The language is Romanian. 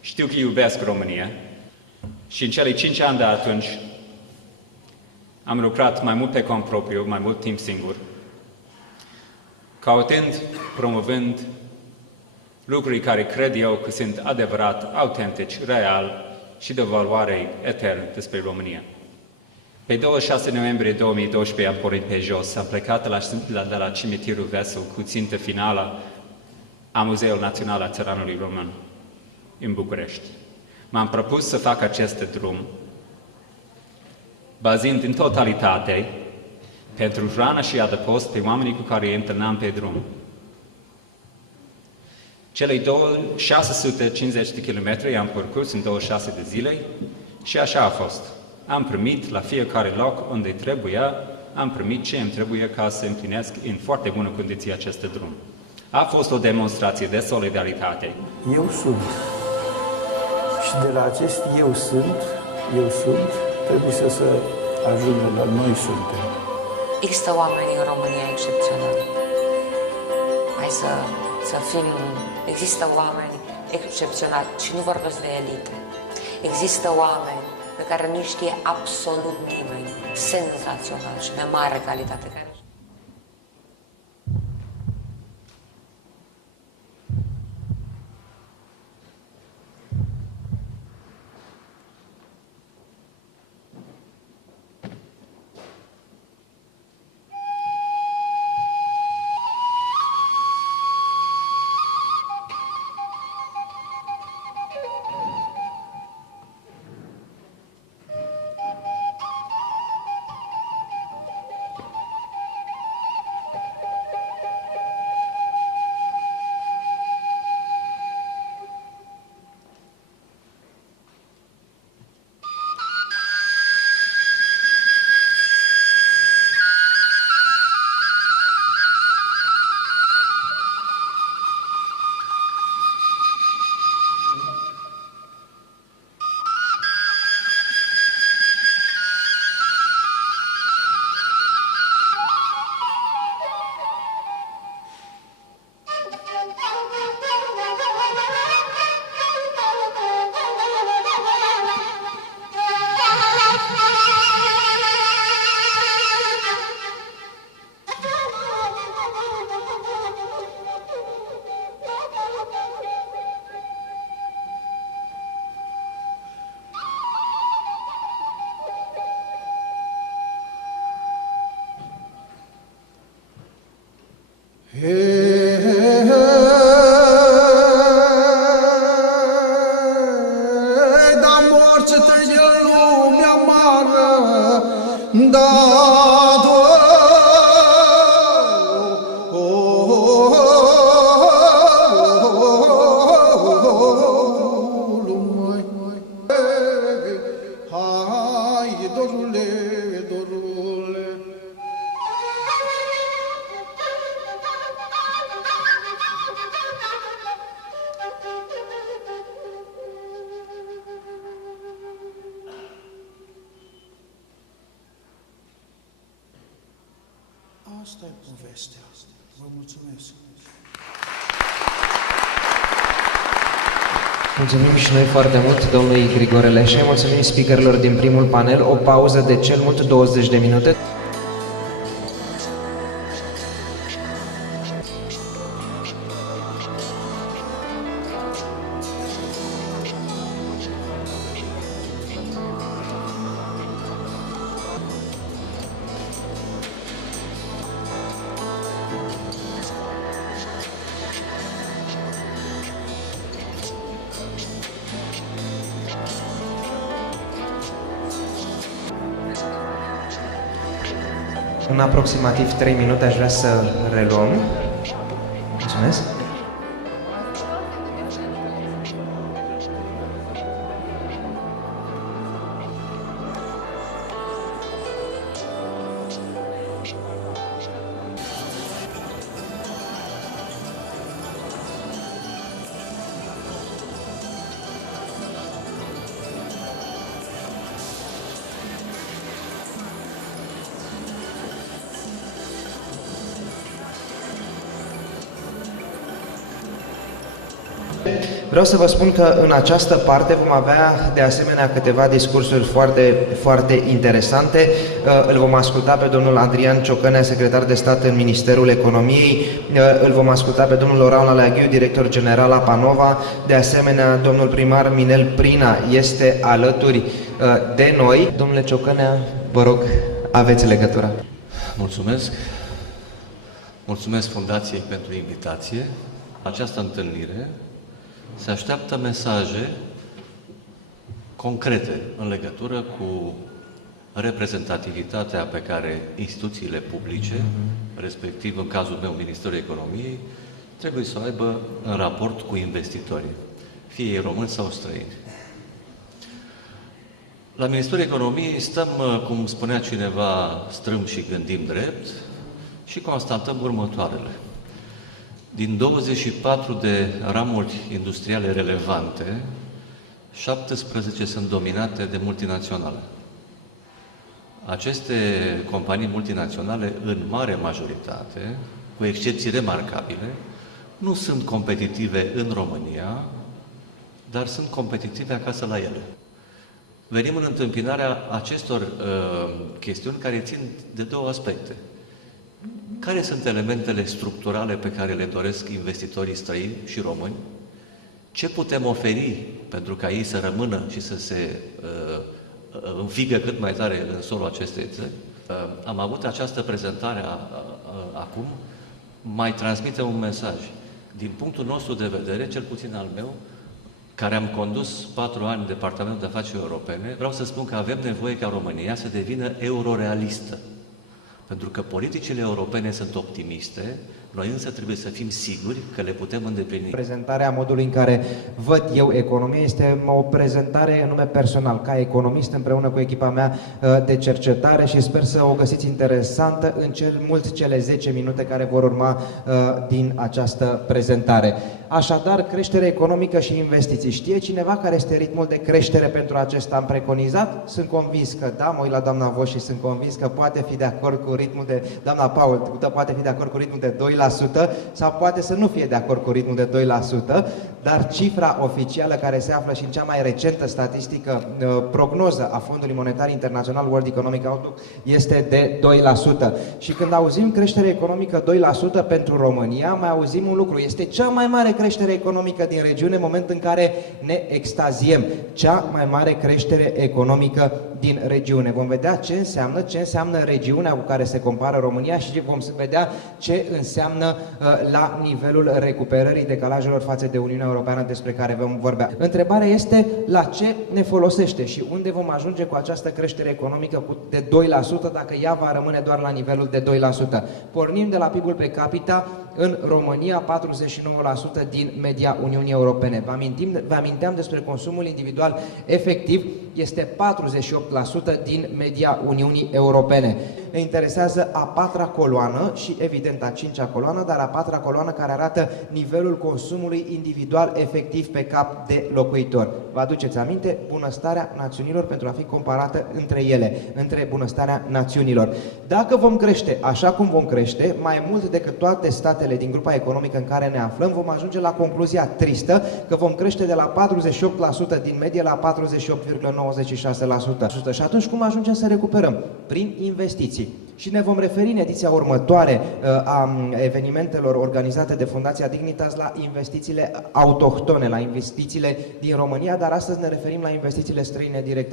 Știu că iubesc România și în cele 5 ani de atunci am lucrat mai mult pe cont propriu, mai mult timp singur, căutând, promovând lucruri care cred eu că sunt adevărat, autentici, real și de valoare eternă despre România. Pe 26 noiembrie 2012 am pornit pe jos, am plecat de la cimitirul Vesel cu țintă finală a Muzeul Național al Țăranului Român în București. M-am propus să fac acest drum, bazând în totalitate pentru hrană și adăpost pe oamenii cu care îi întâlneam pe drum. Cele 650 de kilometri am parcurs în 26 de zile și așa a fost. Am primit la fiecare loc unde trebuia, am primit ce îmi trebuie ca să împlinesc în foarte bună condiție acest drum. A fost o demonstrație de solidaritate. Eu sunt. Și de la acest eu sunt, trebuie să se ajungă la noi suntem. Există oameni în România excepționali. Hai să fim... Există oameni excepționali și nu vorbesc de elite. Există oameni pe care nu știe absolut nimeni, senzațional și de mare calitate. Asta e povestea. Vă mulțumesc. Mulțumim și noi foarte mult domnului Grigore Leșe, mulțumim speakerilor din primul panel, o pauză de cel mult 20 de minute. În aproximativ 3 minute aș vrea să reluăm. Mulțumesc! Vreau să vă spun că în această parte vom avea de asemenea câteva discursuri foarte, foarte interesante. Îl vom asculta pe domnul Adrian Ciocănea, secretar de stat în Ministerul Economiei, îl vom asculta pe domnul Laurent Lalaghiu, director general la Panova, de asemenea domnul primar Minel Prina este alături de noi. Domnule Ciocănea, vă rog, aveți legătura. Mulțumesc. Mulțumesc Fundației pentru invitație. Această întâlnire se așteaptă mesaje concrete în legătură cu reprezentativitatea pe care instituțiile publice, respectiv în cazul meu Ministerul Economiei, trebuie să o aibă în raport cu investitorii, fie ei români sau străini. La Ministerul Economiei stăm, cum spunea cineva, strâm și gândim drept și constatăm următoarele. Din 24 de ramuri industriale relevante, 17 sunt dominate de multinaționale. Aceste companii multinaționale, în mare majoritate, cu excepții remarcabile, nu sunt competitive în România, dar sunt competitive acasă la ele. Venim în întâmpinarea acestor chestiuni care țin de două aspecte. Care sunt elementele structurale pe care le doresc investitorii străini și români? Ce putem oferi pentru ca ei să rămână și să se înfigă cât mai tare în solul acestei țări? Am avut această prezentare acum, mai transmite un mesaj. Din punctul nostru de vedere, cel puțin al meu, care am condus 4 ani Departamentul de Afaceri Europene, vreau să spun că avem nevoie ca România să devină eurorealistă. Pentru că politicile europene sunt optimiste, noi însă trebuie să fim siguri că le putem îndeplini. Prezentarea modului în care văd eu economie este o prezentare în nume personal, ca economist împreună cu echipa mea de cercetare și sper să o găsiți interesantă în cel mult cele 10 minute care vor urma din această prezentare. Așadar, creștere economică și investiții. Știe cineva care este ritmul de creștere pentru acest an preconizat? Sunt convins că da, mă uit la doamna Voș și sunt convins că poate fi de acord cu ritmul de, doamna Paul, poate fi de acord cu ritmul de 2% sau poate să nu fie de acord cu ritmul de 2%, dar cifra oficială care se află și în cea mai recentă statistică, prognoză a Fondului Monetar Internațional, World Economic Outlook, este de 2%. Și când auzim creștere economică 2% pentru România, mai auzim un lucru, este cea mai mare creștere economică din regiune, în moment în care ne extaziem, cea mai mare creștere economică din regiune. Vom vedea ce înseamnă regiunea cu care se compară România și vom vedea ce înseamnă la nivelul recuperării decalajelor față de Uniunea Europeană despre care vom vorbea. Întrebarea este la ce ne folosește și unde vom ajunge cu această creștere economică de 2% dacă ea va rămâne doar la nivelul de 2%. Pornim de la PIB-ul pe capita, în România 49% din media Uniunii Europene. Vă aminteam despre consumul individual efectiv, este 48% din media Uniunii Europene. Ne interesează a 4-a coloană și evident a 5-a coloană, dar a 4-a coloană care arată nivelul consumului individual efectiv pe cap de locuitor. Vă aduceți aminte? Bunăstarea națiunilor pentru a fi comparată între ele, între bunăstarea națiunilor. Dacă vom crește așa cum vom crește, mai mult decât toate statele din grupa economică în care ne aflăm, vom ajunge la concluzia tristă că vom crește de la 48% din medie la 48,96%. Și atunci cum ajungem să recuperăm? Prin investiții. Și ne vom referi în ediția următoare a evenimentelor organizate de Fundația Dignitas la investițiile autohtone, la investițiile din România, dar astăzi ne referim la investițiile străine directe.